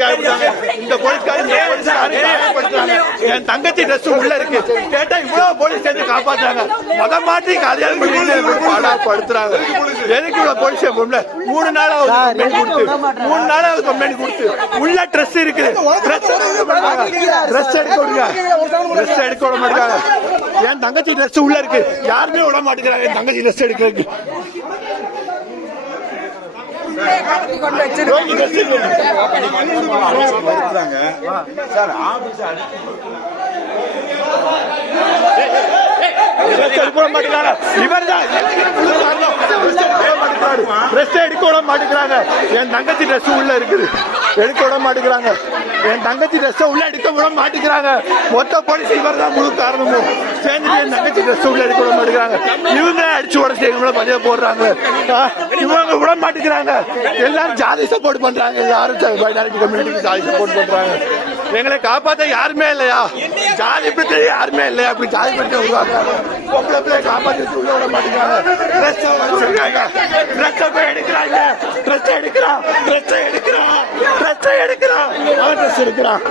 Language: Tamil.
காயப்படுத்தாங்க இந்த காயப்படுத்துறாங்க என் தங்கச்சி ட்ரெஸ் உள்ள இருக்கு. கேட்டா இவ்வளவு போலீஸ் சேர்ந்து காப்பாத்துறாங்க. முத மாட்டி கல்யாணம் படுத்துறாங்க எதுக்கு இவ்வளவு போலீஸ் பொம்பளை மூணு நாள் கம்ப்ளைண்ட் கொடுத்து. மூணு நாள் கம்ப்ளைண்ட் கொடுத்து. உள்ள ட்ரெஸ் இருக்குது. ட்ரெஸ் ட்ரெஸ் எடுக்க விடுங்க. ட்ரெஸ் எடுக்க விட மாட்டாங்க. என் தங்கச்சி ட்ரெஸ் உள்ள இருக்கு. யாருமே விட மாட்டேங்கிறாங்க. என் தங்கச்சி ட்ரெஸ் எடுக்கிறதுக்கு. ரோஹி dress இருக்கு. Dress எடுக்க விட மாட்டேங்கிறாங்க. இவர்தான் காரணம். Dress எடுக்க விட மாட்டேங்கிறாரு. Dress எடுக்க விட மாட்டேங்கிறாங்க என் தங்கச்சி ட்ரெஸ் உள்ள இருக்குது. எடுக்க விட மாட்டேங்கிறாங்க என் தங்கச்சி ட்ரெஸ் உள்ள எடுக்க விட மாட்டேங்கிறாங்க மொத்த போலீஸ் இவர் தான் முழு காரணமும். சேர்ந்துட்டு என் தங்கச்சி ட்ரெஸ் உள்ள எடுக்க விட மாட்டேங்கிறாங்க இவங்க அடிச்சு உடச்சு எங்களை பதிய போடுறாங்க. இவங்க விட மாட்டேங்கிறாங்க எல்லாரும் ஜாதி சப்போர்ட் பண்றாங்க. யாரும் மைனாரிட்டி கம்யூனிட்டிக்கு ஜாதி சப்போர்ட் பண்றாங்க. எங்களை காப்பாத்த யாருமே இல்லையா? ஜாதி பிரச்சனை யாருமே இல்லையா? அப்படி ஜாதி பிரச்சனை உருவாக்குறாங்க பொம்பளை பிள்ளைய காப்பாத்தி உள்ள விட மாட்டேங்கிறாங்க. ட்ரெஸ் வச்சிருக்காங்க ட்ரெஸ் போய் எடுக்கிறாங்க. ட்ரெஸ் எடுக்கிறான். ட்ரெஸ் எடுக்கிறான். ட்ரெஸ் எடுக்கிறான். ட்ரெஸ் எடுக்கிறான்.